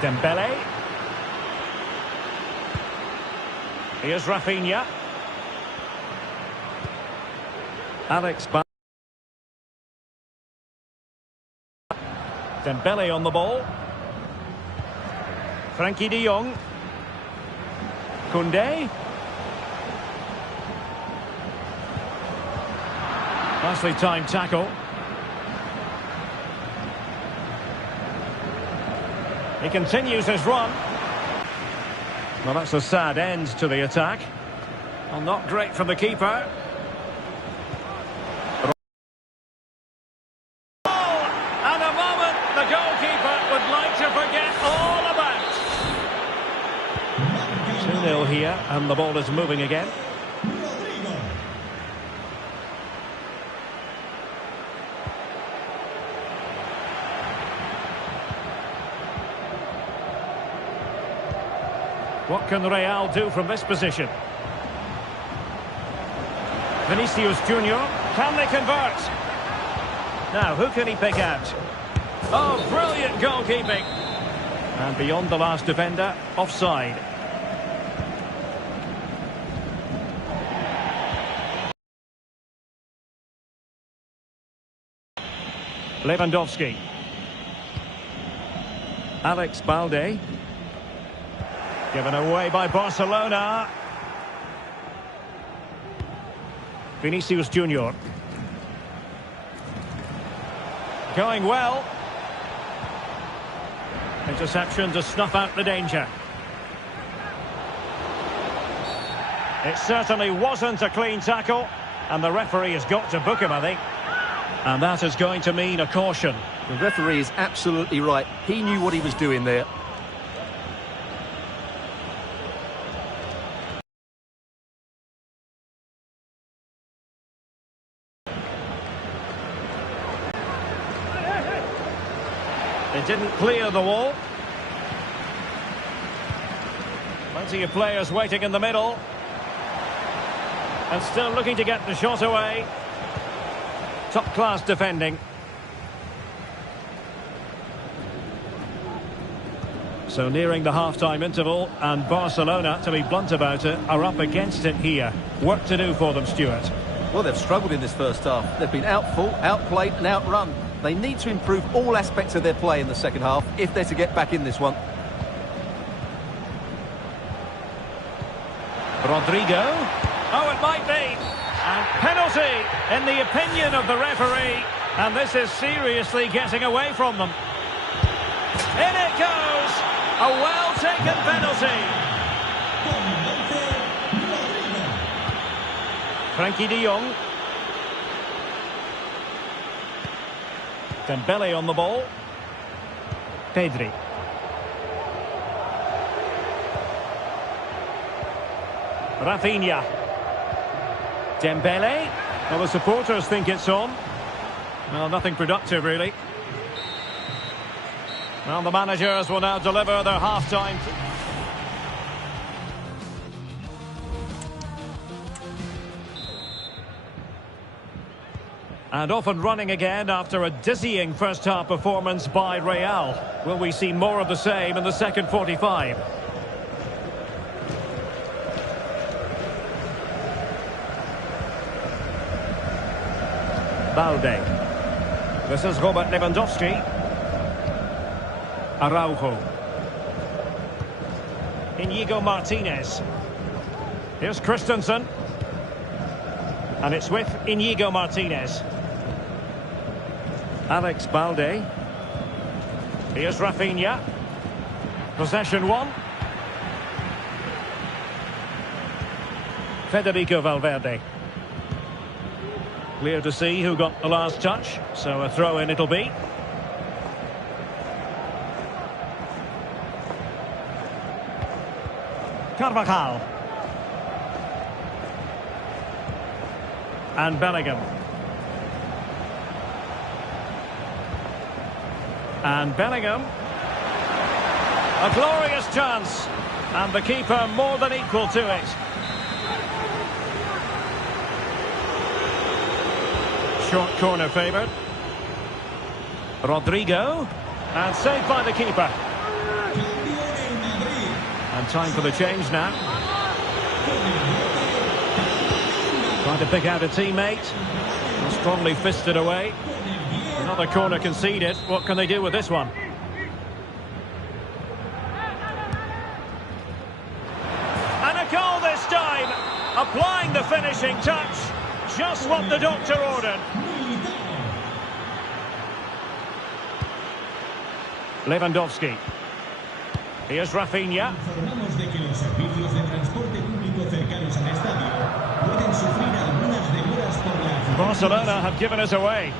Dembele. Here's Rafinha. Dembele on the ball. Frankie de Jong. Koundé. Nicely timed tackle. He continues his run. Well, that's a sad end to the attack. Well, not great from the keeper. And a moment the goalkeeper would like to forget all about. 2-0 here, and the ball is moving again. What can Real do from this position? Vinicius Junior, can they convert? Now, who can he pick out? Oh, brilliant goalkeeping. And beyond the last defender, offside. Lewandowski. Alex Balde. Given away by Barcelona. Vinicius Junior. Going well. Interception to snuff out the danger. It certainly wasn't a clean tackle, and the referee has got to book him, I think. And that is going to mean a caution. The referee is absolutely right. He knew what he was doing there. It didn't clear the wall. Plenty of players waiting in the middle. And still looking to get the shot away. Top-class defending. So nearing the half-time interval, and Barcelona, to be blunt about it, are up against it here. Work to do for them, Stuart. Well, they've struggled in this first half. They've been outfought, outplayed and outrun. They need to improve all aspects of their play in the second half if they're to get back in this one. Rodrigo. Oh, it might be. And penalty, in the opinion of the referee. And this is seriously getting away from them. In it goes. A well-taken penalty. Frankie de Jong. Dembele on the ball. Pedri. Rafinha. Dembele. Well, the supporters think it's on. Well, nothing productive, really. Well, the managers will now deliver their half-time. And off and running again after a dizzying first-half performance by Real. Will we see more of the same in the second 45? Balde. This is Robert Lewandowski. Araujo. Inigo Martinez. Here's Christensen. And it's with Inigo Martinez. Alex Balde. Here's Rafinha. Possession one. Federico Valverde. Clear to see who got the last touch, so a throw-in it'll be. Carvajal. And Bellingham. And Bellingham. A glorious chance. And the keeper more than equal to it. Short corner favoured. Rodrigo. And saved by the keeper. And time for the change now. Trying to pick out a teammate. Strongly fisted away. Another corner conceded. What can they do with this one? And a goal this time. Applying the finishing touch. Just what the doctor ordered. Lewandowski. Here's Rafinha. Barcelona have given us away.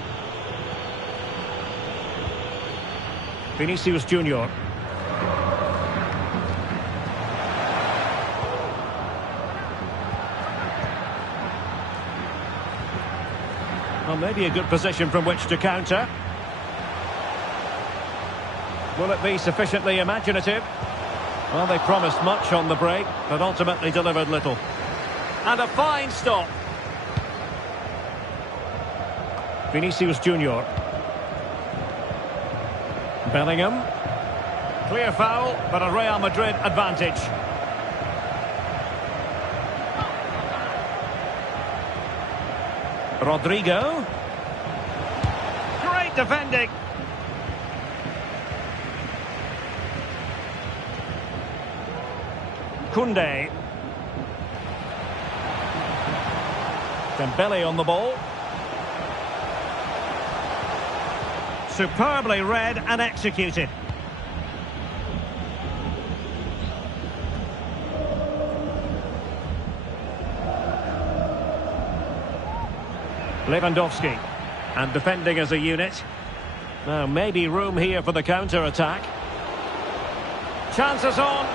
Vinicius Junior. Well, maybe a good position from which to counter. Will it be sufficiently imaginative? Well, they promised much on the break, but ultimately delivered little. And a fine stop. Vinicius Junior. Bellingham. Clear foul, but a Real Madrid advantage. Rodrigo. Great defending. Koundé. Dembele on the ball. Superbly read and executed. Lewandowski. And defending as a unit. Now maybe room here for the counter-attack. Chances on.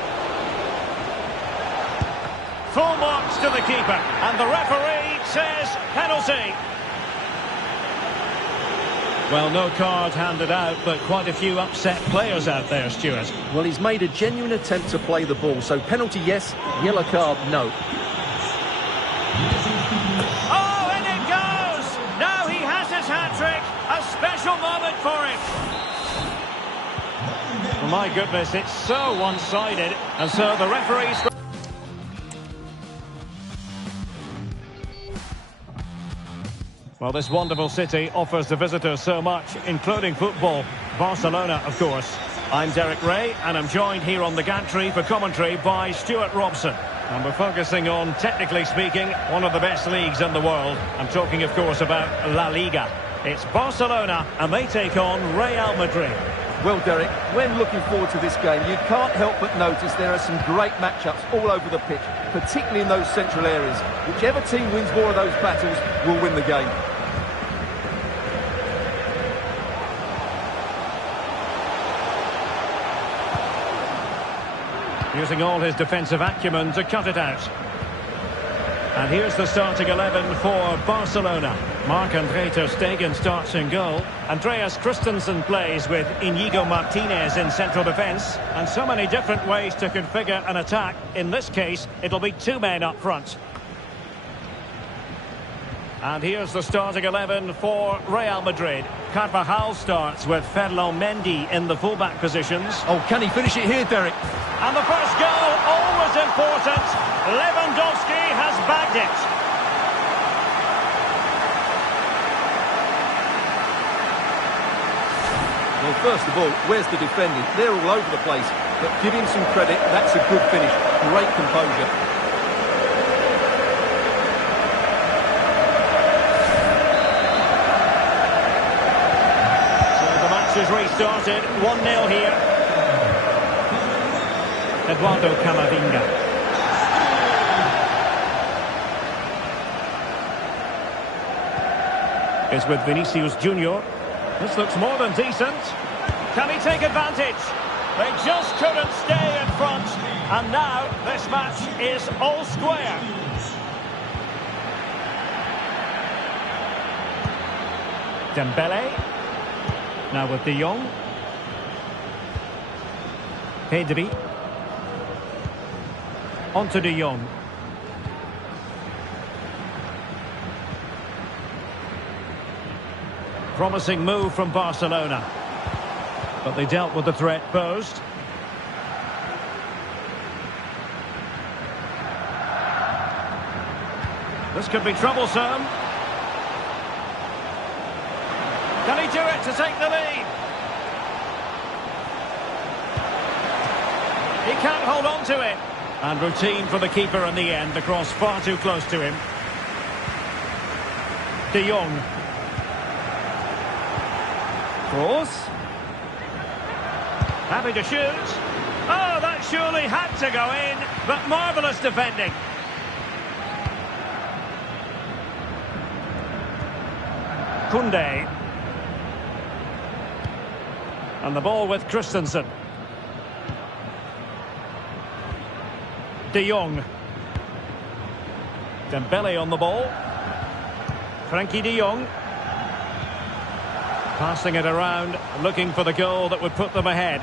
Full marks to the keeper. And the referee says penalty. Well, no card handed out, but quite a few upset players out there, Stuart. Well, he's made a genuine attempt to play the ball, so penalty yes, yellow card no. Oh, and it goes! Now he has his hat-trick. A special moment for him. Well, my goodness, it's so one-sided. And so the referee's... Well, this wonderful city offers the visitors so much, including football. Barcelona, of course. I'm Derek Ray, and I'm joined here on the gantry for commentary by Stuart Robson. And we're focusing on, technically speaking, one of the best leagues in the world. I'm talking, of course, about La Liga. It's Barcelona, and they take on Real Madrid. Well, Derek, when looking forward to this game, you can't help but notice there are some great matchups all over the pitch, particularly in those central areas. Whichever team wins more of those battles will win the game. Using all his defensive acumen to cut it out. And here's the starting 11 for Barcelona. Marc-André ter Stegen starts in goal. Andreas Christensen plays with Inigo Martinez in central defence. And so many different ways to configure an attack. In this case, it'll be two men up front. And here's the starting 11 for Real Madrid. Carvajal starts with Ferland Mendy in the fullback positions. Oh, can he finish it here, Derek? And the first goal, always important. Lewandowski has bagged it. Well, first of all, where's the defending? They're all over the place. But give him some credit, that's a good finish. Great composure. Is restarted, 1-0 here. Eduardo Camavinga. Is with Vinicius Junior. This looks more than decent. Can he take advantage? They just couldn't stay in front. And now this match is all square. Dembele. Now with De Jong. Pedri. On to De Jong. Promising move from Barcelona. But they dealt with the threat posed. This could be troublesome. Can he do it to take the lead? He can't hold on to it. And routine for the keeper in the end. The cross far too close to him. De Jong. Cross. Happy to shoot. Oh, that surely had to go in. But marvellous defending. Koundé. And the ball with Christensen. De Jong. Dembele on the ball. Frankie de Jong. Passing it around, looking for the goal that would put them ahead.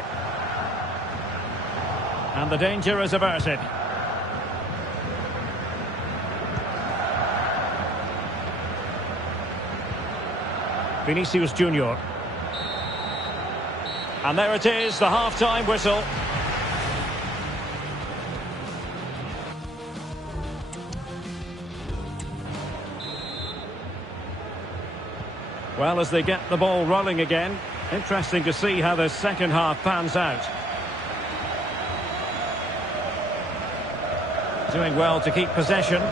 And the danger is averted. Vinicius Junior. And there it is, the half-time whistle. Well, as they get the ball rolling again, interesting to see how the second half pans out. Doing well to keep possession.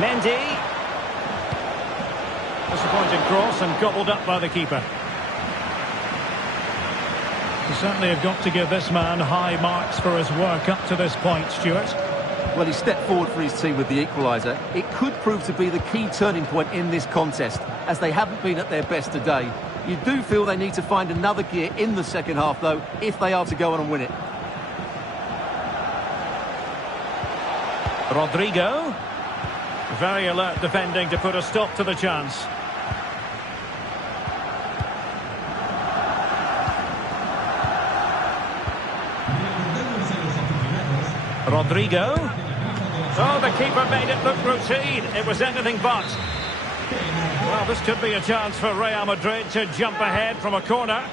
Mendy. Disappointing cross and gobbled up by the keeper. You certainly have got to give this man high marks for his work up to this point, Stuart. Well, he stepped forward for his team with the equaliser. It could prove to be the key turning point in this contest, as they haven't been at their best today. You do feel they need to find another gear in the second half, though, if they are to go on and win it. Rodrigo. Very alert defending to put a stop to the chance. Rodrigo. Oh, the keeper made it look routine. It was anything but. Well, this could be a chance for Real Madrid to jump ahead from a corner.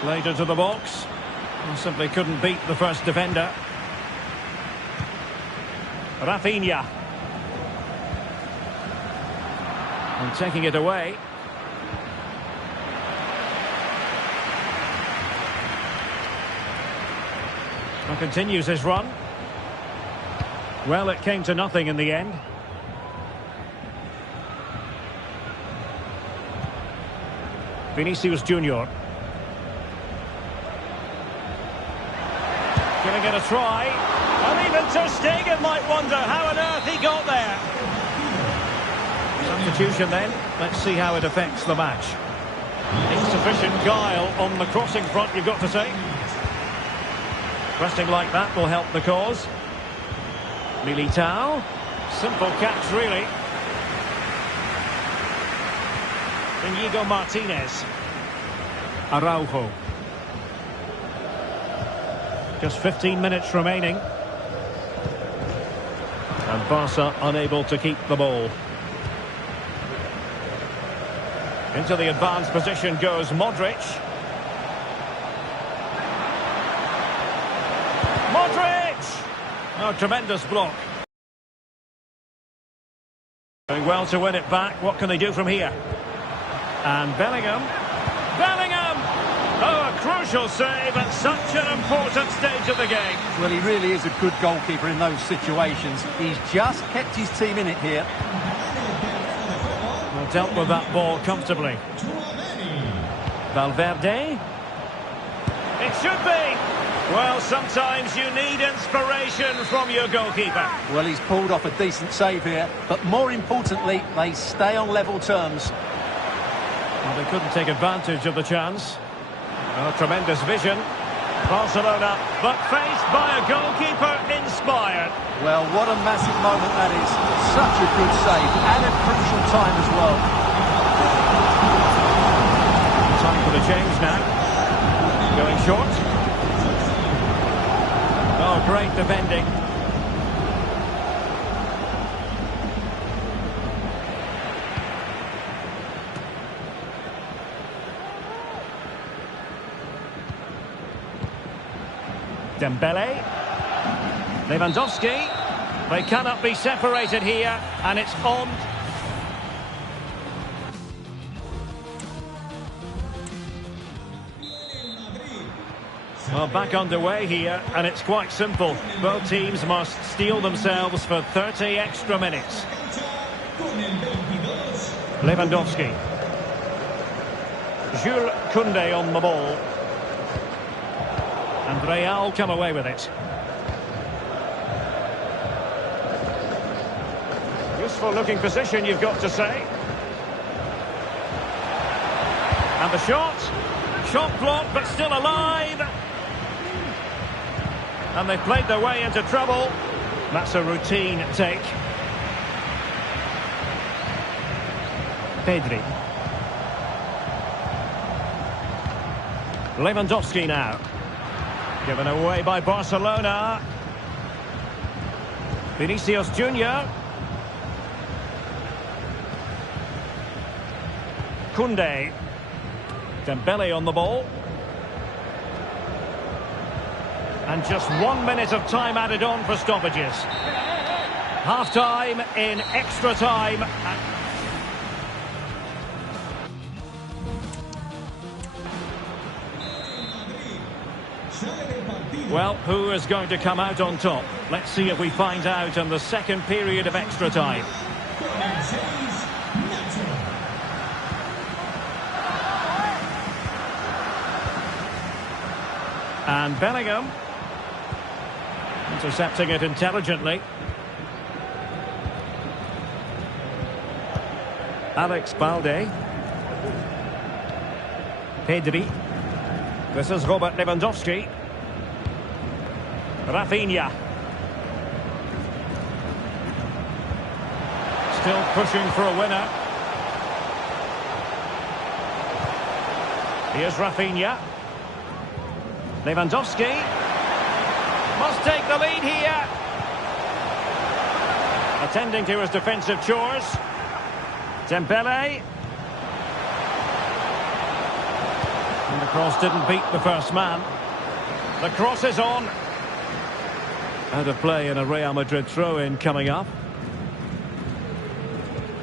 Played into the box. Well, simply couldn't beat the first defender. Rafinha. And taking it away. And continues his run. Well, it came to nothing in the end. Vinicius Junior. Giving it a try. And even Ter Stegen might wonder how on earth he got there. Substitution then. Let's see how it affects the match. Insufficient guile on the crossing front, you've got to say. Pressing like that will help the cause. Militao. Simple catch, really. Inigo Martinez. Araujo. Just 15 minutes remaining. And Barca unable to keep the ball. Into the advanced position goes Modric. Modric! Oh, tremendous block. Doing well to win it back. What can they do from here? And Bellingham. Bellingham! Oh, a crucial save at such an important stage of the game. Well, he really is a good goalkeeper in those situations. He's just kept his team in it here. Well, dealt with that ball comfortably. Valverde. It should be. Well, sometimes you need inspiration from your goalkeeper. Well, he's pulled off a decent save here, but more importantly, they stay on level terms. Well, they couldn't take advantage of the chance. Oh, tremendous vision. Barcelona, but faced by a goalkeeper inspired. Well, what a massive moment that is. Such a good save, and a crucial time as well. Time for the change now. Going short. Oh, great defending. Dembele. Lewandowski. They cannot be separated here, and it's on. Well, back underway here, and it's quite simple. Both teams must steel themselves for 30 extra minutes. Lewandowski. Jules Koundé on the ball. And Real come away with it. Useful looking position, you've got to say. And the shot. Shot blocked, but still alive. And they've played their way into trouble. That's a routine take. Pedri. Lewandowski now. Given away by Barcelona. Vinicius Junior. Koundé. Dembele on the ball. And just 1 minute of time added on for stoppages. Half-time in extra time. Well, who is going to come out on top? Let's see if we find out in the second period of extra time. And Bellingham. Intercepting it intelligently. Alex Balde. Pedri. This is Robert Lewandowski. Rafinha. Still pushing for a winner. Here's Rafinha. Lewandowski. Must take the lead here. Attending to his defensive chores. Dembele. And the cross didn't beat the first man. The cross is on. Out of play in a Real Madrid throw-in coming up.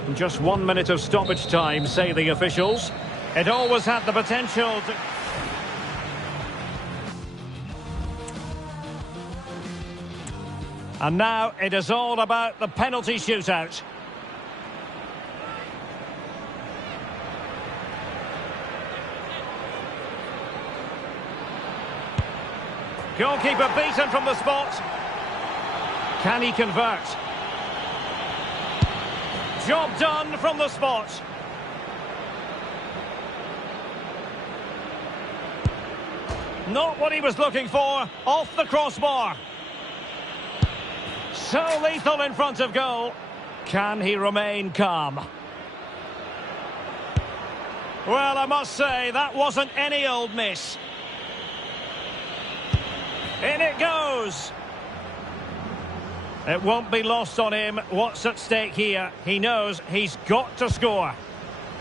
In just 1 minute of stoppage time, say the officials. It always had the potential to... And now it is all about the penalty shootout. Goalkeeper beaten from the spot. Can he convert? Job done from the spot. Not what he was looking for. Off the crossbar. So lethal in front of goal. Can he remain calm? Well, I must say, that wasn't any old miss. In it goes. It won't be lost on him what's at stake here. He knows he's got to score.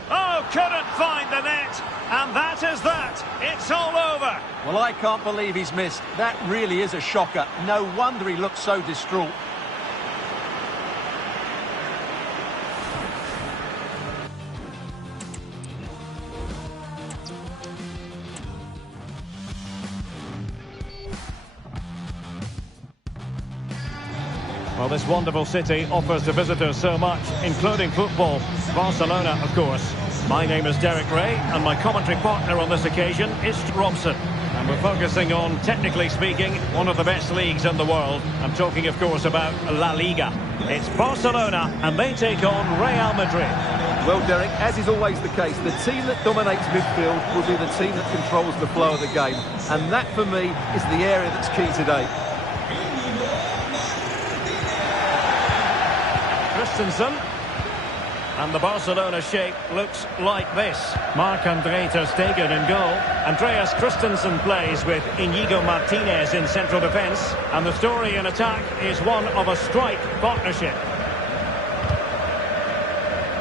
Oh, couldn't find the net. And that is that. It's all over. Well, I can't believe he's missed. That really is a shocker. No wonder he looks so distraught. Well, this wonderful city offers the visitors so much, including football. Barcelona, of course. My name is Derek Ray, and my commentary partner on this occasion is Robson. And we're focusing on, technically speaking, one of the best leagues in the world. I'm talking, of course, about La Liga. It's Barcelona, and they take on Real Madrid. Well, Derek, as is always the case, the team that dominates midfield will be the team that controls the flow of the game. And that, for me, is the area that's key today. Christensen. And the Barcelona shape looks like this. Marc-Andre ter Stegen in goal. Andreas Christensen plays with Inigo Martinez in central defence. And the story in attack is one of a strike partnership.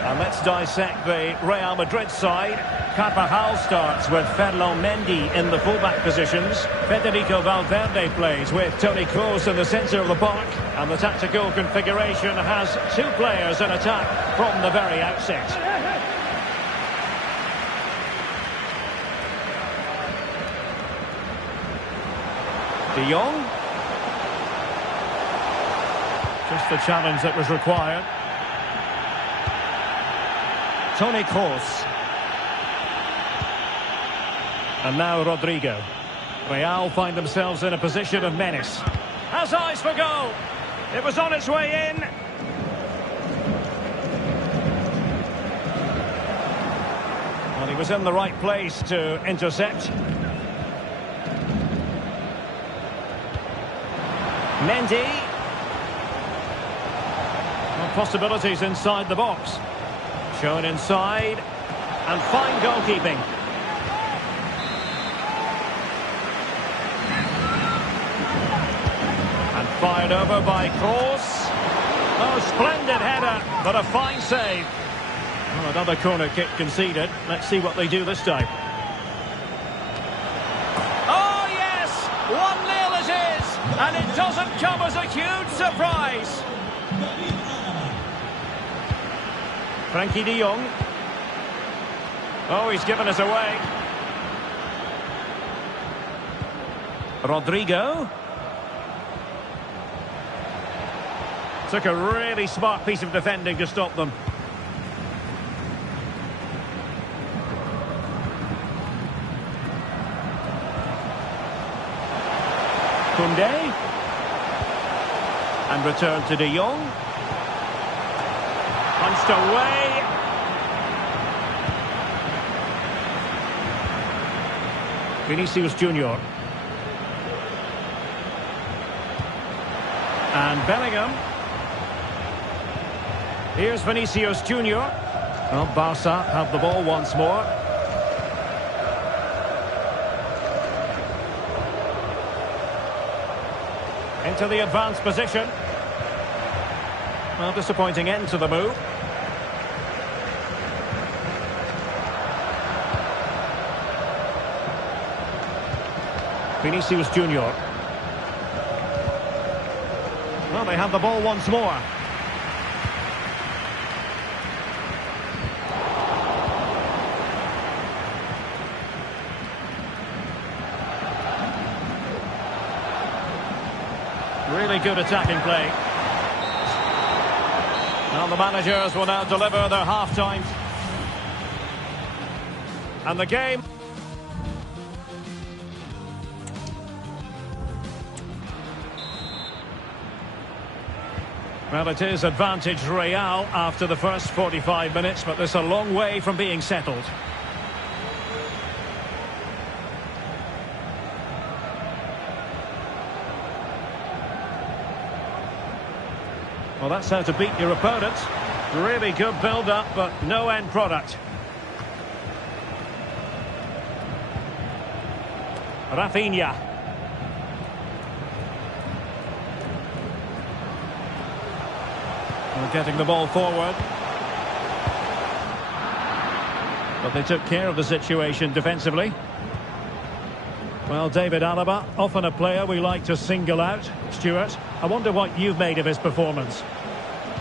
And let's dissect the Real Madrid side. Carvajal starts with Ferland Mendy in the fullback positions. Federico Valverde plays with Toni Kroos in the centre of the park. And the tactical configuration has two players in attack from the very outset. De Jong. Just the challenge that was required. Toni Kroos. And now Rodrigo. Real find themselves in a position of menace. Has eyes for goal. It was on its way in. Well, he was in the right place to intercept. Mendy. Well, possibilities inside the box. Shown inside. And fine goalkeeping. Fired over by Kroos. Oh, splendid header, but a fine save. Well, another corner kick conceded. Let's see what they do this time. Oh, yes! 1-0 it is! And it doesn't come as a huge surprise. Frankie de Jong. Oh, he's given us away. Rodrigo. Took a really smart piece of defending to stop them. Koundé. And return to de Jong. Punched away. Vinicius Junior. And Bellingham. Here's Vinicius Junior. Well, Barca have the ball once more. Into the advanced position. Well, disappointing end to the move. Vinicius Junior. Well, they have the ball once more. Really good attacking play. Now the managers will now deliver their half-time. And the game... Well, it is advantage Real after the first 45 minutes, but there's a long way from being settled. Well, that's how to beat your opponent. Really good build-up, but no end product. Rafinha. Well, getting the ball forward. But they took care of the situation defensively. Well, David Alaba, often a player we like to single out. Stuart, I wonder what you've made of his performance.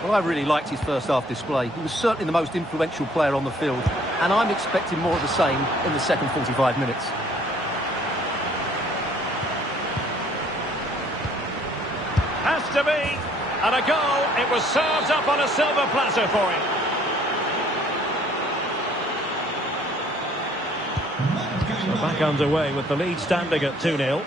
Well, I really liked his first half display. He was certainly the most influential player on the field, and I'm expecting more of the same in the second 45 minutes. Has to be. And a goal. It was served up on a silver platter for him. So back underway with the lead standing at 2-0.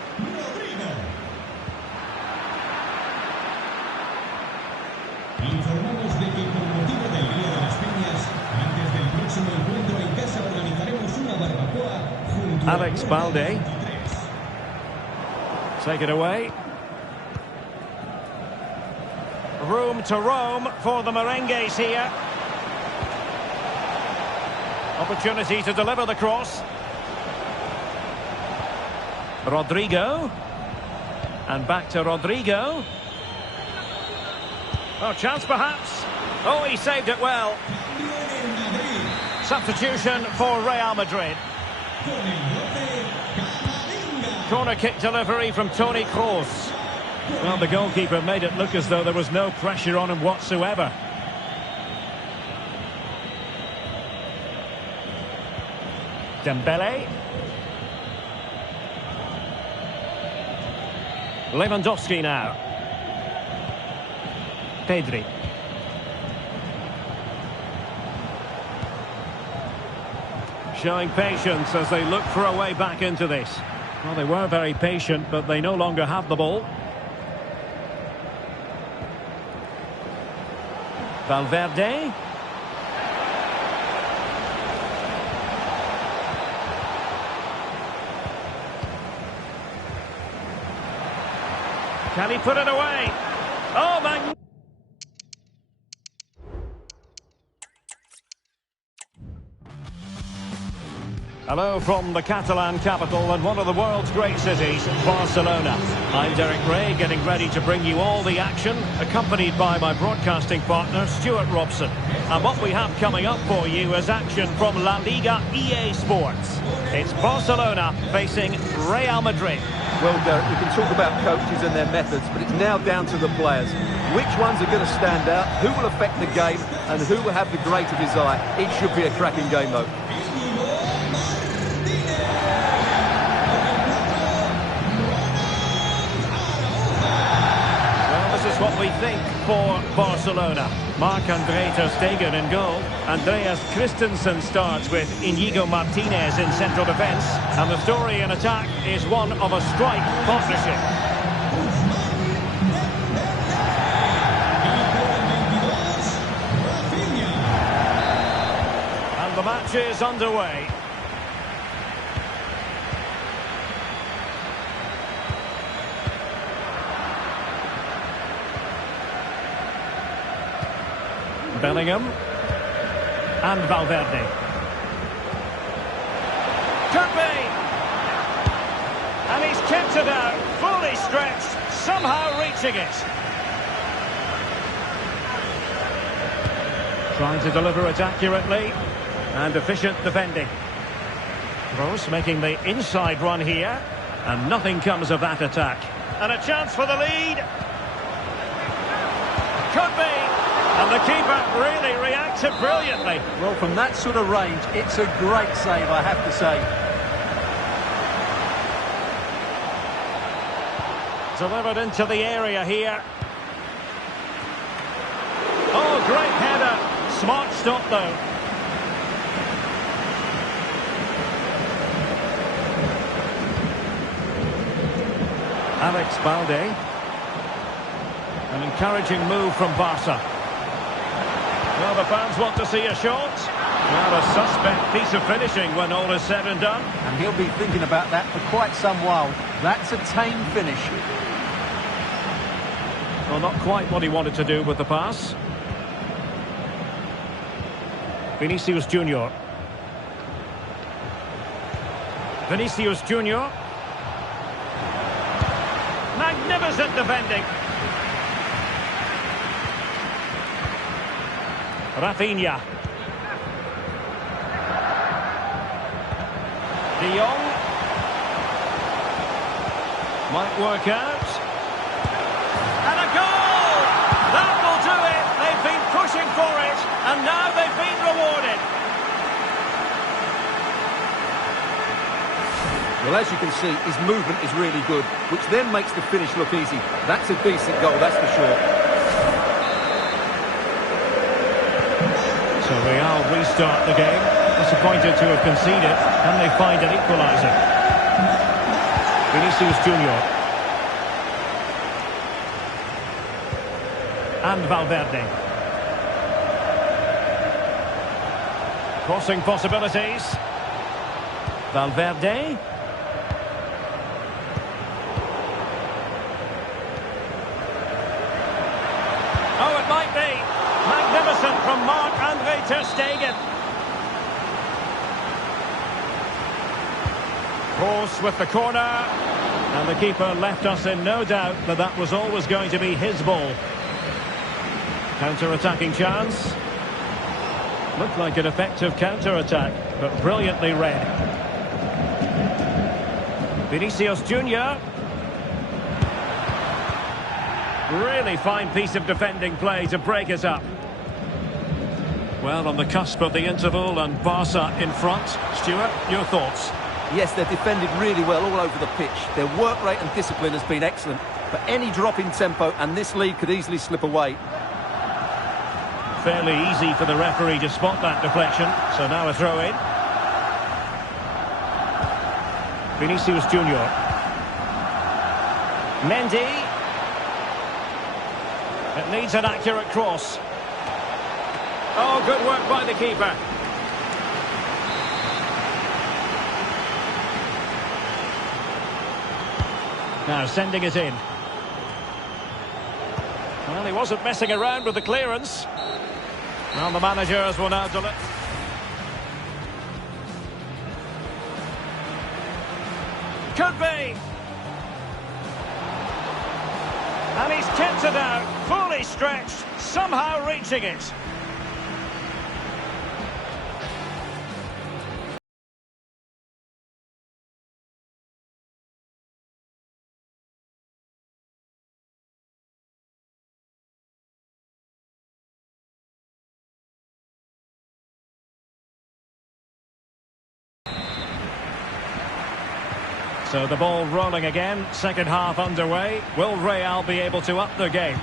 Alex Balde. Take it away. Room to roam for the merengues here. Opportunity to deliver the cross. Rodrigo. And back to Rodrigo. Oh, chance perhaps. Oh, he saved it well. Substitution for Real Madrid. Corner kick delivery from Toni Kroos. Well, the goalkeeper made it look as though there was no pressure on him whatsoever. Dembele. Lewandowski now. Pedri. Showing patience as they look for a way back into this. Well, they were very patient, but they no longer have the ball. Valverde. Can he put it away? Oh, my... Hello from the Catalan capital and one of the world's great cities, Barcelona. I'm Derek Ray, getting ready to bring you all the action, accompanied by my broadcasting partner, Stuart Robson. And what we have coming up for you is action from La Liga EA Sports. It's Barcelona facing Real Madrid. Well, Derek, we can talk about coaches and their methods, but it's now down to the players. Which ones are going to stand out, who will affect the game, and who will have the greater desire? It should be a cracking game, though. What we think for Barcelona. Marc-Andre ter Stegen in goal. Andreas Christensen starts with Inigo Martinez in central defence. And the story in attack is one of a strike partnership. And the match is underway. Bellingham and Valverde. Could be! And he's kept it out, fully stretched, somehow reaching it. Trying to deliver it accurately and efficient defending. Kroos making the inside run here, and nothing comes of that attack. And a chance for the lead. Could be! And the keeper really reacted brilliantly. Well, from that sort of range, it's a great save, I have to say. Delivered into the area here. Oh, great header. Smart stop, though. Alex Balde. An encouraging move from Barca. Well, the fans want to see a shot. Well, a suspect piece of finishing when all is said and done. And he'll be thinking about that for quite some while. That's a tame finish. Well, not quite what he wanted to do with the pass. Vinicius Junior. Vinicius Junior. Magnificent defending. Rafinha. De Jong. Might work out. And a goal! That will do it. They've been pushing for it, and now they've been rewarded. Well, as you can see, his movement is really good, which then makes the finish look easy. That's a decent goal, that's for sure. So Real restart the game. Disappointed to have conceded. Can they find an equaliser? Vinicius Junior. And Valverde. Crossing possibilities. Valverde. Oh, it might be. Magnificent from Marc-Andre ter Stegen. Kroos with the corner. And the keeper left us in no doubt that that was always going to be his ball. Counter-attacking chance. Looked like an effective counter-attack, but brilliantly read. Vinicius Junior. Really fine piece of defending play to break it up. Well, on the cusp of the interval and Barca in front. Stuart, your thoughts? Yes, they've defended really well all over the pitch. Their work rate and discipline has been excellent. But any drop in tempo and this lead could easily slip away. Fairly easy for the referee to spot that deflection. So now a throw-in. Vinicius Junior. Mendy. It needs an accurate cross. Oh, good work by the keeper. Now sending it in. Well, he wasn't messing around with the clearance. Well, the managers will now deliver. Could be. And he's kept it out, fully stretched, somehow reaching it. So the ball rolling again, second half underway. Will Real be able to up their game?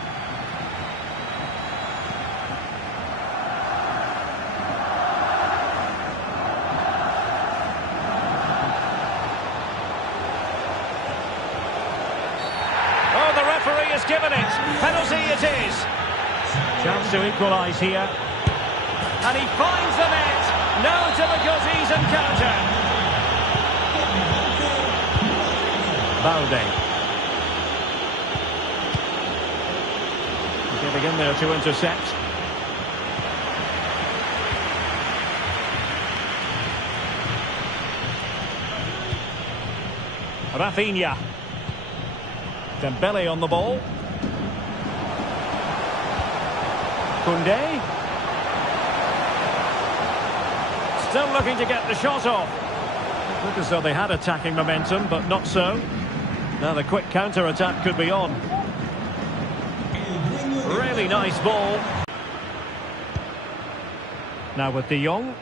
Oh, the referee has given it. Penalty it is. Chance to equalise here. And he finds the net. No difficulties encountered. Balde. Getting in there to intercept. Rafinha. Dembele on the ball. Koundé. Still looking to get the shot off. Looked as though they had attacking momentum, but not so. Now the quick counter-attack could be on. Really nice ball. Now with De Jong.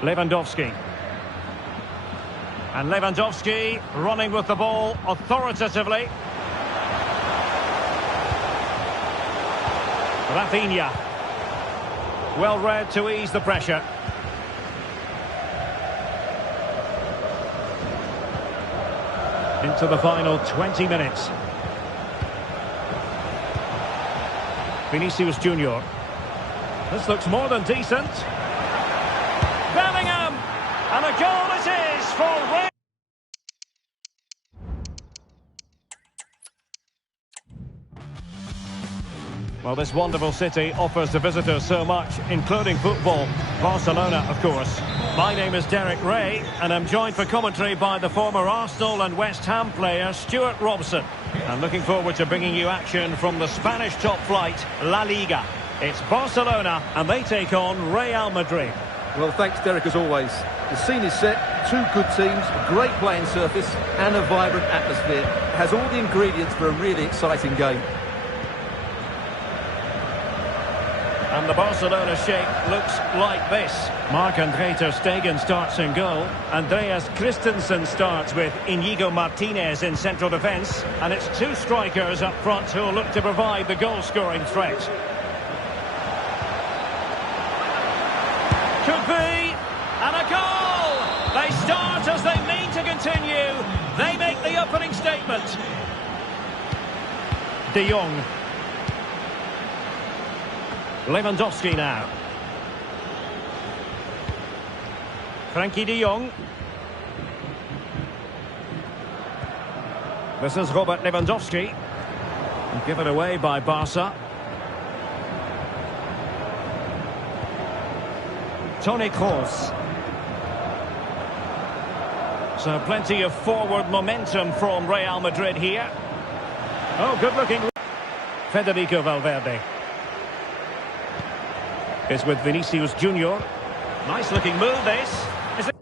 Lewandowski. And Lewandowski running with the ball authoritatively. Rafinha. Well read to ease the pressure. Into the final 20 minutes. Vinicius Junior. This looks more than decent. Bellingham! And a goal it is for Real. Well, this wonderful city offers the visitors so much, including football. Barcelona, of course. My name is Derek Ray, and I'm joined for commentary by the former Arsenal and West Ham player, Stuart Robson. I'm looking forward to bringing you action from the Spanish top flight, La Liga. It's Barcelona, and they take on Real Madrid. Well, thanks, Derek, as always. The scene is set, two good teams, a great playing surface, and a vibrant atmosphere. It has all the ingredients for a really exciting game. And the Barcelona shape looks like this. Marc-André ter Stegen starts in goal. Andreas Christensen starts with Inigo Martinez in central defence. And it's two strikers up front who will look to provide the goal-scoring threat. Could be. And a goal! They start as they mean to continue. They make the opening statement. De Jong. Lewandowski now. Frankie de Jong. This is Robert Lewandowski. Given away by Barca. Toni Kroos. So plenty of forward momentum from Real Madrid here. Oh, good looking. Federico Valverde. is with Vinicius Junior. Nice looking move this. Is it...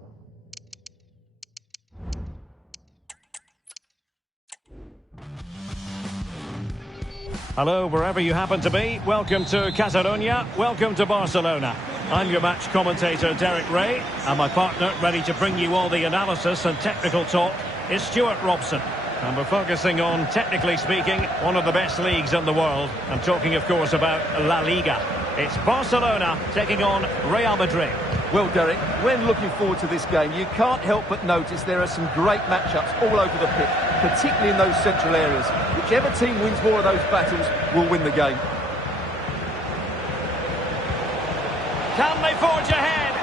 Hello, wherever you happen to be. Welcome to Catalonia. Welcome to Barcelona. I'm your match commentator, Derek Ray, and my partner, ready to bring you all the analysis and technical talk, is Stuart Robson. And we're focusing on, technically speaking, one of the best leagues in the world. I'm talking, of course, about La Liga. It's Barcelona taking on Real Madrid. Well, Derek, when looking forward to this game, you can't help but notice there are some great matchups all over the pitch, particularly in those central areas. Whichever team wins more of those battles will win the game. Can they forge ahead?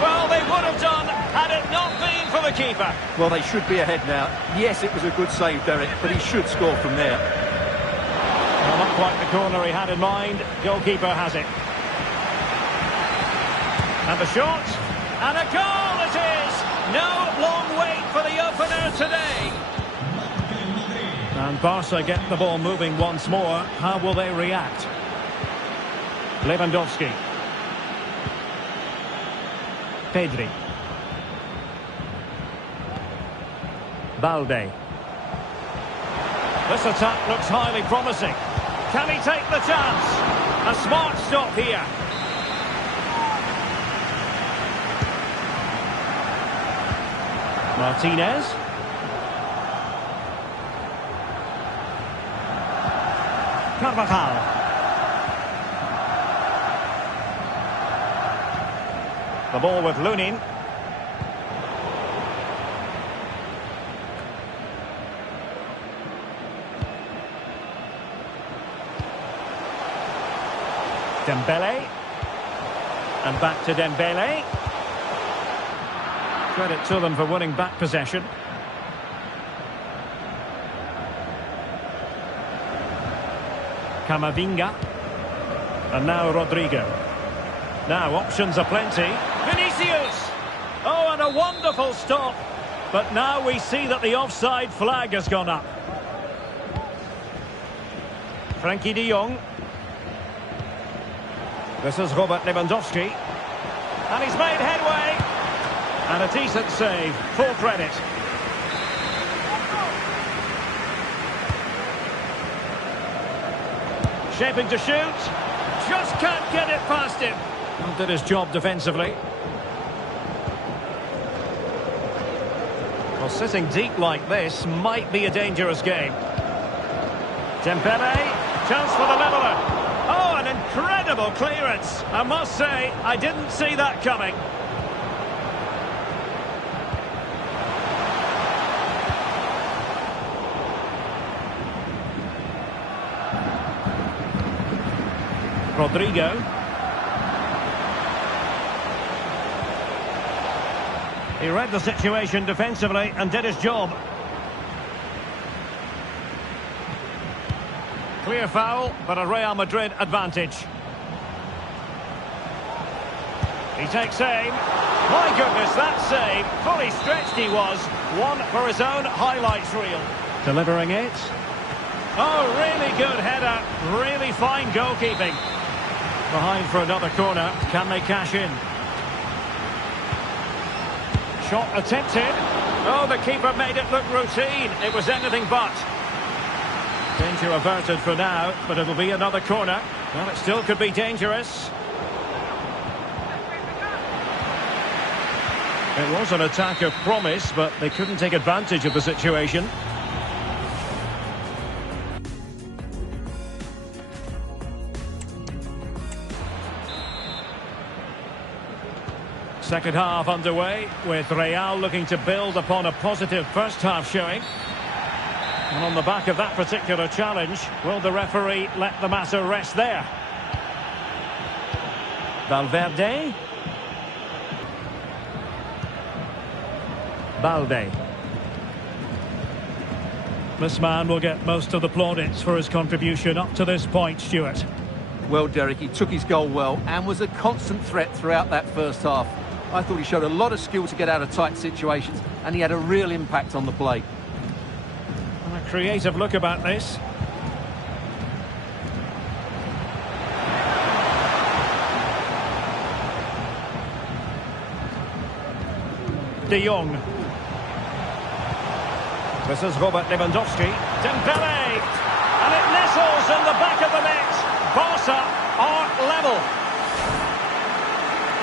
Well, they would have done had it not been for the keeper. Well, they should be ahead now. Yes, it was a good save, Derek, but he should score from there. Well, not quite the corner he had in mind. Goalkeeper has it. And the shot. And a goal it is! No long wait for the opener today. And Barca get the ball moving once more. How will they react? Lewandowski. Pedri. Balde. This attack looks highly promising. Can he take the chance? A smart stop here. Martinez. Carvajal. The ball with Lunin. Dembele. And back to Dembele. Credit to them for winning back possession. Camavinga. And now Rodrigo. Now options are plenty. Vinicius! Oh, and a wonderful stop. But now we see that the offside flag has gone up. Frankie de Jong. This is Robert Lewandowski. And he's made headway. And a decent save. Full credit. Shaping to shoot. Just can't get it past him. Did his job defensively. Well, sitting deep like this might be a dangerous game. Dembele, chance for the leveller. Oh, an incredible clearance. I must say, I didn't see that coming. Rodrigo. He read the situation defensively and did his job. Clear foul, but a Real Madrid advantage. He takes aim. My goodness, that save. Fully stretched he was. One for his own highlights reel. Delivering it. Oh, really good header. Really fine goalkeeping. Behind for another corner. Can they cash in? Shot attempted. Oh, the keeper made it look routine. It was anything but. Danger averted for now, but it'll be another corner. Well, it still could be dangerous. It was an attack of promise, but they couldn't take advantage of the situation. Second half underway, with Real looking to build upon a positive first half showing. And on the back of that particular challenge, will the referee let the matter rest there? Valverde. Balde. This man will get most of the plaudits for his contribution up to this point, Stuart. Well, Derek, he took his goal well and was a constant threat throughout that first half. I thought he showed a lot of skill to get out of tight situations, and he had a real impact on the play. And a creative look about this. De Jong. This is Robert Lewandowski. Dembele. And it nestles in the back of the net. Barca are level.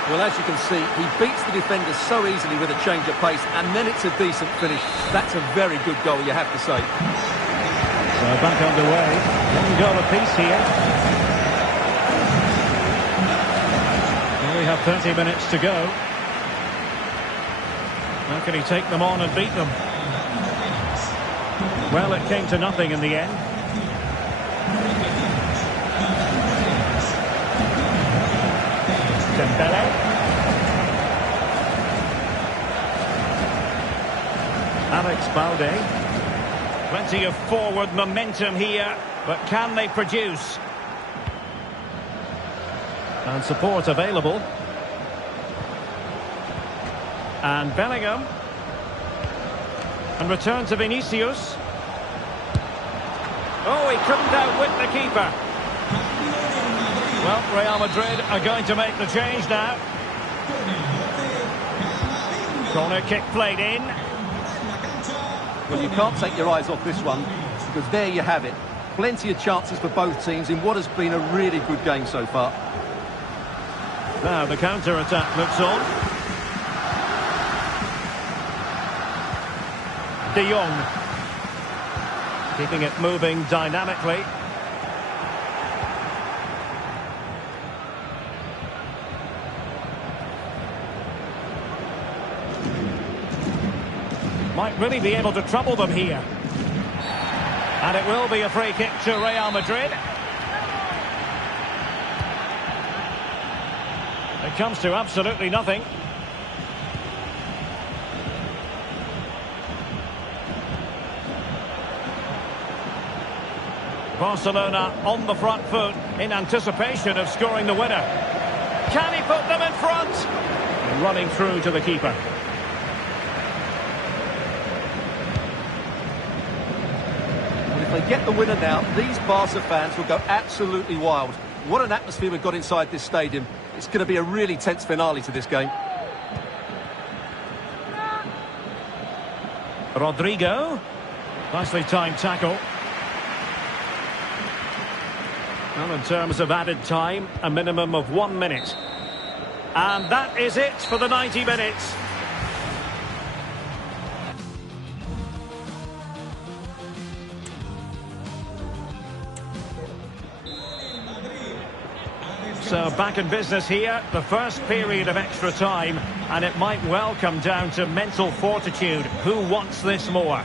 Well, as you can see, he beats the defender so easily with a change of pace, and then it's a decent finish. That's a very good goal, you have to say. So back underway. One goal apiece here. Well, we have 30 minutes to go. How can he take them on and beat them? Well, it came to nothing in the end. Dembele. Alex Balde. Plenty of forward momentum here, but can they produce? And support available. And Bellingham. And return to Vinicius. Oh, he couldn't outwit the keeper. Well, Real Madrid are going to make the change now. Corner kick played in. Well, you can't take your eyes off this one, because there you have it. Plenty of chances for both teams in what has been a really good game so far. Now the counter-attack looks on. De Jong. Keeping it moving dynamically. Might really be able to trouble them here. And it will be a free kick to Real Madrid. It comes to absolutely nothing. Barcelona on the front foot in anticipation of scoring the winner. Can he put them in front? And running through to the keeper. Well, if they get the winner now, these Barca fans will go absolutely wild. What an atmosphere we've got inside this stadium. It's going to be a really tense finale to this game. Rodrigo. Nicely timed tackle. Well, in terms of added time, a minimum of 1 minute. And that is it for the 90 minutes. So back in business here, the first period of extra time, and it might well come down to mental fortitude. Who wants this more?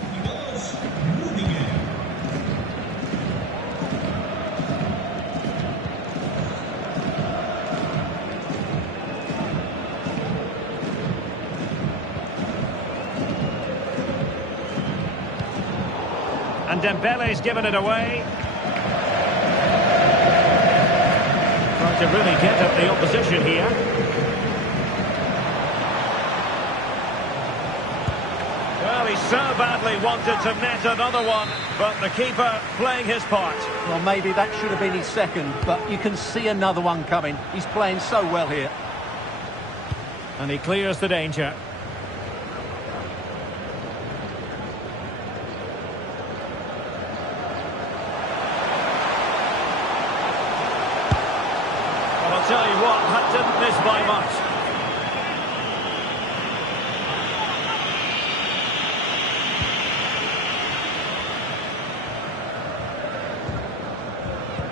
And Dembele's given it away. Trying to really get at the opposition here. Well, he so badly wanted to net another one, but the keeper playing his part. Well, maybe that should have been his second, but you can see another one coming. He's playing so well here. And he clears the danger. I'll tell you what, that didn't miss by much.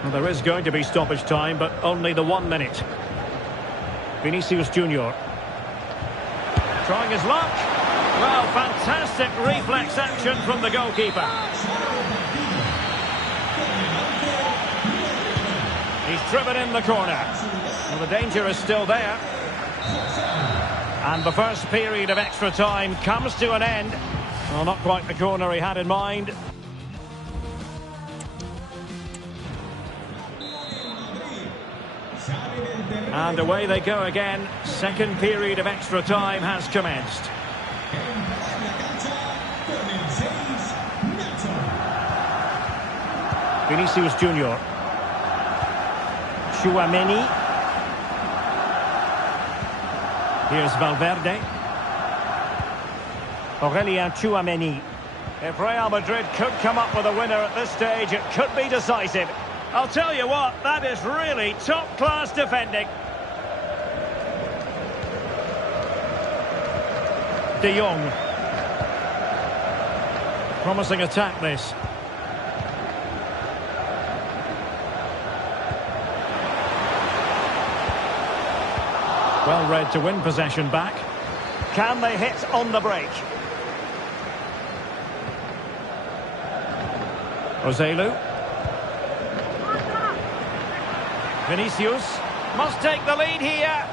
Well, there is going to be stoppage time, but only the 1 minute. Vinicius Junior. Trying his luck. Well, fantastic reflex action from the goalkeeper. He's driven in the corner. Well, the danger is still there. And the first period of extra time comes to an end. Well, not quite the corner he had in mind. And away they go again. Second period of extra time has commenced. Vinicius Junior. Chouameni. Here's Valverde. Aurelien Tchouameni. If Real Madrid could come up with a winner at this stage, it could be decisive. I'll tell you what, that is really top-class defending. De Jong. Promising attack, this. Well read to win possession back. Can they hit on the break? Roselu. Vinicius must take the lead here.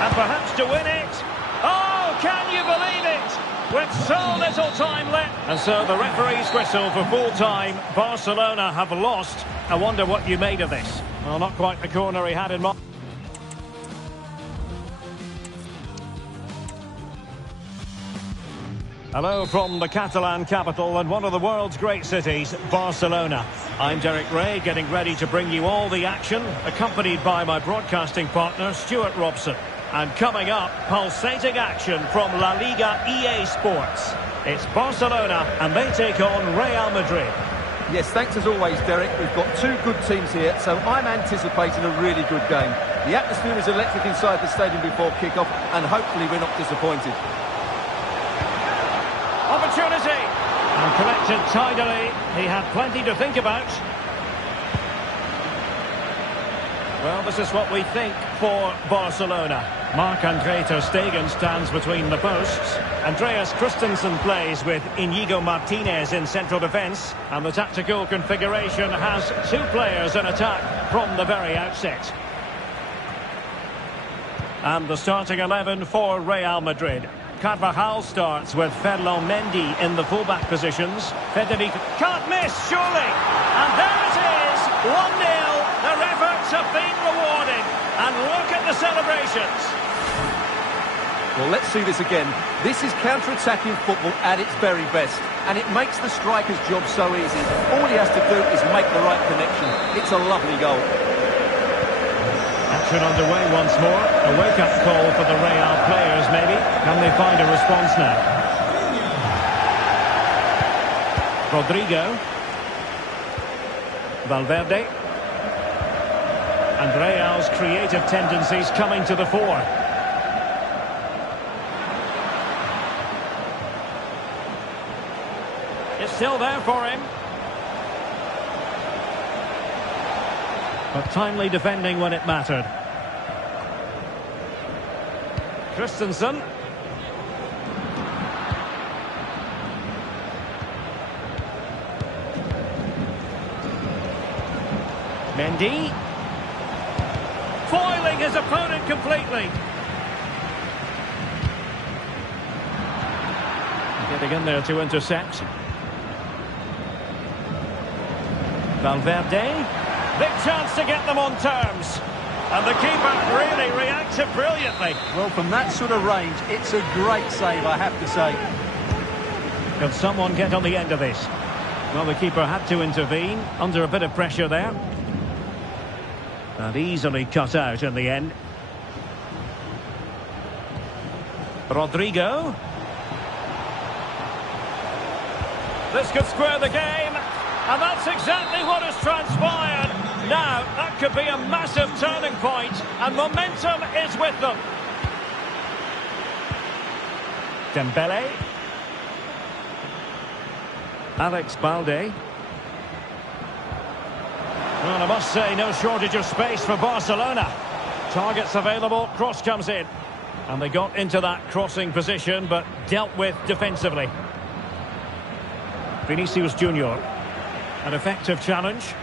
And perhaps to win it. Oh, can you believe it? With so little time left. And so the referee's whistle for full time. Barcelona have lost. I wonder what you made of this. Well, not quite the corner he had in mind. Hello from the Catalan capital and one of the world's great cities, Barcelona. I'm Derek Ray, getting ready to bring you all the action, accompanied by my broadcasting partner, Stuart Robson. And coming up, pulsating action from La Liga EA Sports. It's Barcelona and they take on Real Madrid. Yes, thanks as always, Derek. We've got two good teams here, so I'm anticipating a really good game. The atmosphere is electric inside the stadium before kick-off, and hopefully we're not disappointed. Opportunity! And collected tidily. He had plenty to think about. Well, this is what we think for Barcelona. Marc-Andre ter Stegen stands between the posts. Andreas Christensen plays with Inigo Martinez in central defence. And the tactical configuration has two players in attack from the very outset. And the starting 11 for Real Madrid. Carvajal starts with Ferland Mendy in the fullback positions. Federico can't miss, surely. And there it is, 1-0. Their efforts have been rewarded. And look at the celebrations. Well, let's see this again. This is counter-attacking football at its very best. And it makes the striker's job so easy. All he has to do is make the right connection. It's a lovely goal. Action underway once more. A wake-up call for the Real players, maybe. Can they find a response now? Rodrigo. Valverde. And Real's creative tendencies coming to the fore. It's still there for him. But timely defending when it mattered. Christensen. Mendy. Foiling his opponent completely. Getting in there to intercept. Valverde. Big chance to get them on terms. And the keeper really reacted brilliantly. Well, from that sort of range, it's a great save, I have to say. Can someone get on the end of this? Well, the keeper had to intervene under a bit of pressure there. And easily cut out in the end. Rodrigo. This could square the game. And that's exactly what has transpired. Now, that could be a massive turning point, and momentum is with them. Dembele. Alex Balde. Well, I must say, no shortage of space for Barcelona. Targets available, cross comes in. And they got into that crossing position, but dealt with defensively. Vinicius Junior. An effective challenge.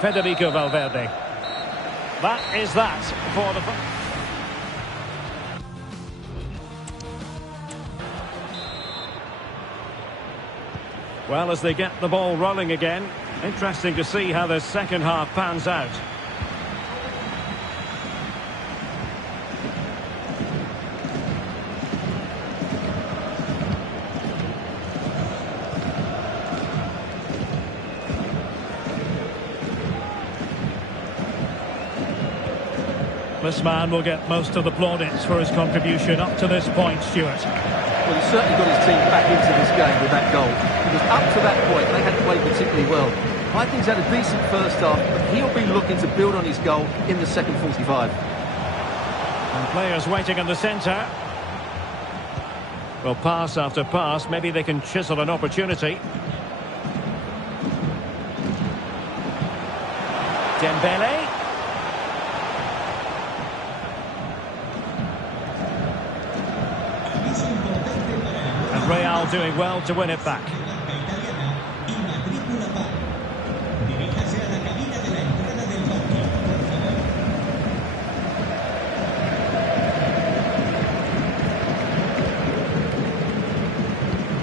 Federico Valverde. That is that for the... Well, as they get the ball rolling again, interesting to see how the second half pans out. This man will get most of the plaudits for his contribution up to this point, Stuart. Well, he's certainly got his team back into this game with that goal. Because up to that point, they hadn't played particularly well. I think he's had a decent first half, but he'll be looking to build on his goal in the second 45. And players waiting in the centre. Well, pass after pass, maybe they can chisel an opportunity. Dembele. And Real doing well to win it back.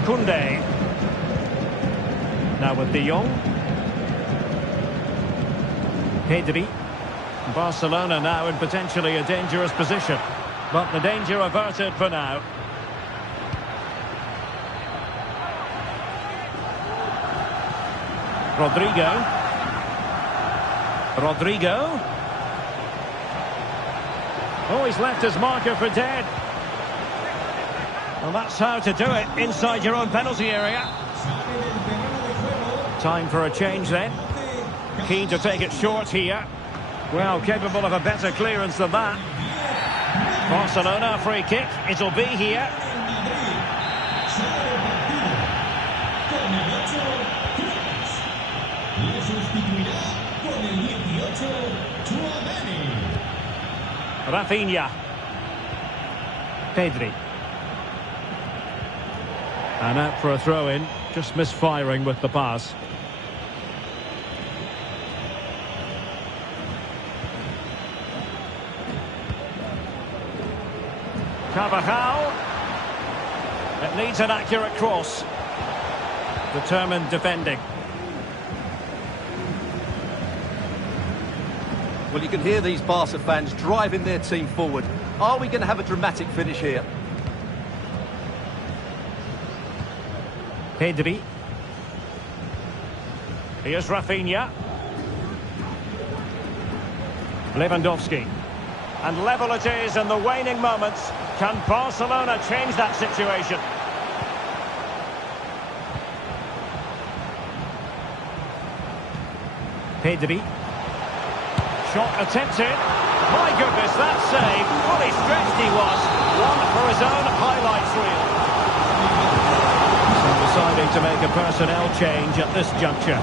Koundé. Now with De Jong. Pedri. Barcelona now in potentially a dangerous position. But the danger averted for now. Rodrigo. Oh, he's left his marker for dead. Well, that's how to do it inside your own penalty area. Time for a change then. Keen to take it short here. Well, capable of a better clearance than that. Barcelona, free kick. It'll be here. Rafinha. Pedri. And out for a throw-in. Just misfiring with the pass. Carvajal. It needs an accurate cross. Determined defending. Well, you can hear these Barca fans driving their team forward. Are we going to have a dramatic finish here? Pedri. Here's Rafinha. Lewandowski. And level it is in the waning moments. Can Barcelona change that situation? Pedri. Shot attempted. My goodness, that save. Fully stretched he was. One for his own highlights reel. So deciding to make a personnel change at this juncture.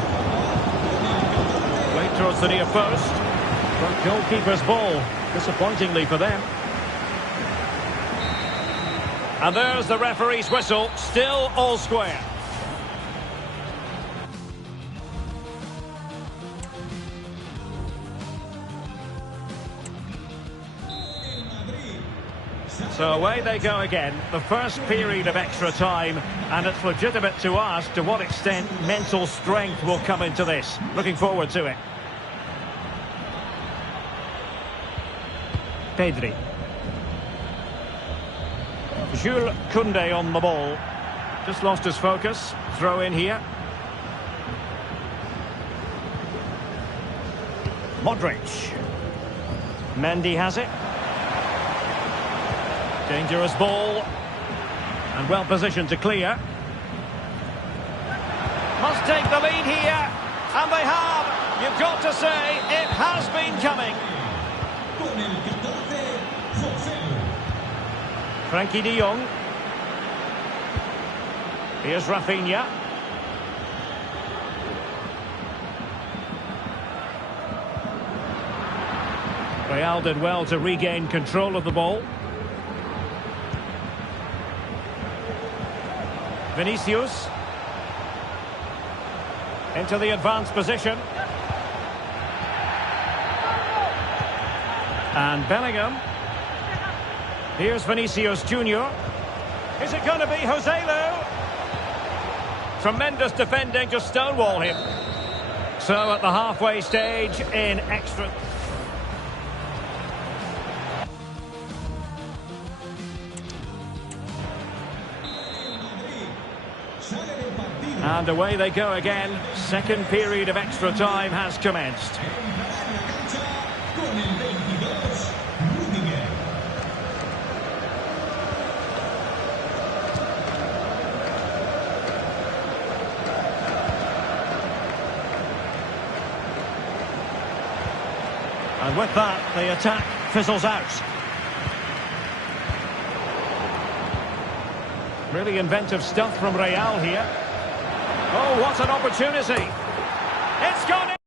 Played towards the near post. But goalkeeper's ball. Disappointingly for them. And there's the referee's whistle. Still all square. So away they go again, the first period of extra time, and it's legitimate to ask to what extent mental strength will come into this. Looking forward to it. Pedri. Jules Koundé on the ball. Just lost his focus. Throw in here. Modric. Mendy has it. Dangerous ball. And well positioned to clear. Must take the lead here. And they have. You've got to say, it has been coming. Frankie de Jong. Here's Rafinha. Real did well to regain control of the ball. Vinicius. Into the advanced position. And Bellingham. Here's Vinicius Junior. Is it going to be Joselu? Tremendous defending to stonewall him. So at the halfway stage in extra... And away they go again. Second period of extra time has commenced. And with that, the attack fizzles out. Really inventive stuff from Real here. Oh, what an opportunity. It's gone in.